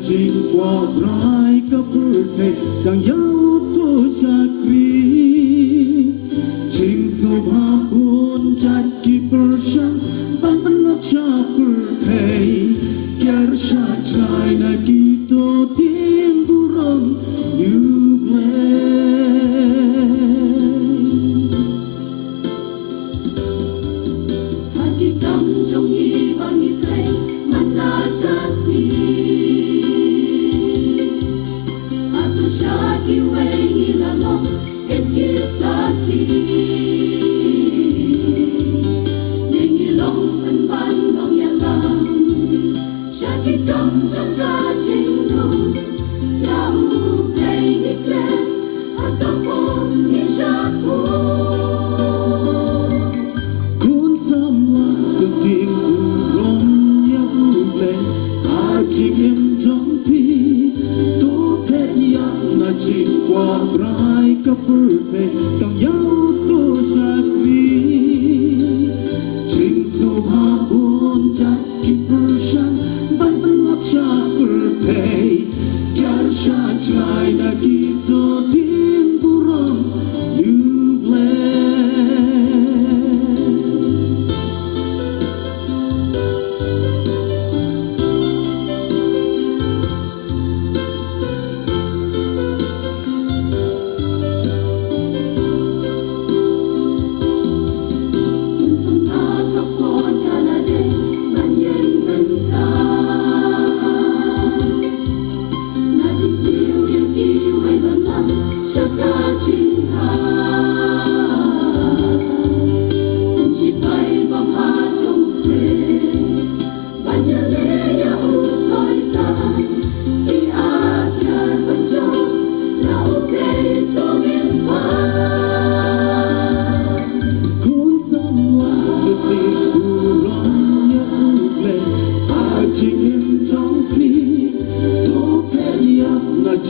Jing qua rai ka purte tang yau to shakri jing so bha bun chat ki pershan ban ban lap sha purte kyar sha chai na ki to tin burong you hati tam trong hi bang ni tre man na ka si Shaki wengi la long et kisaki Ningi long an ban long ya lam Shaki tom trong ga ching long Yau play ni klen Hakapon ni shaku Kun samwa tu ting rom ya ble a chim em trong pi Jing qua rai ka purte tang yau to shakri jing so ha bun chat ki pershan ban ban lap sha purte kyar sha chai na ki to tin burong you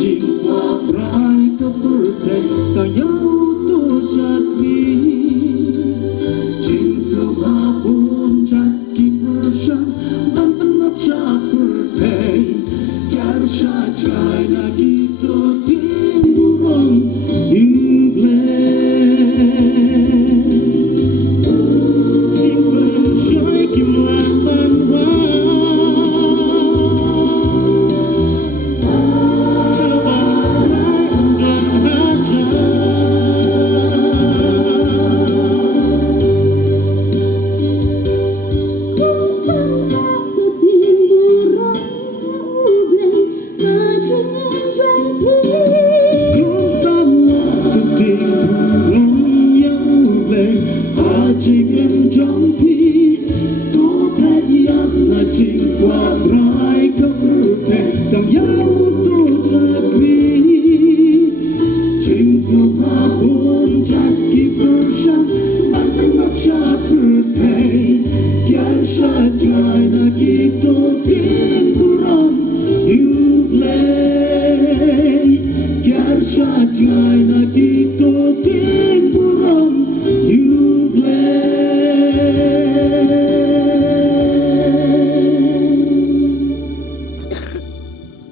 Jing qua rai ka purte tang yau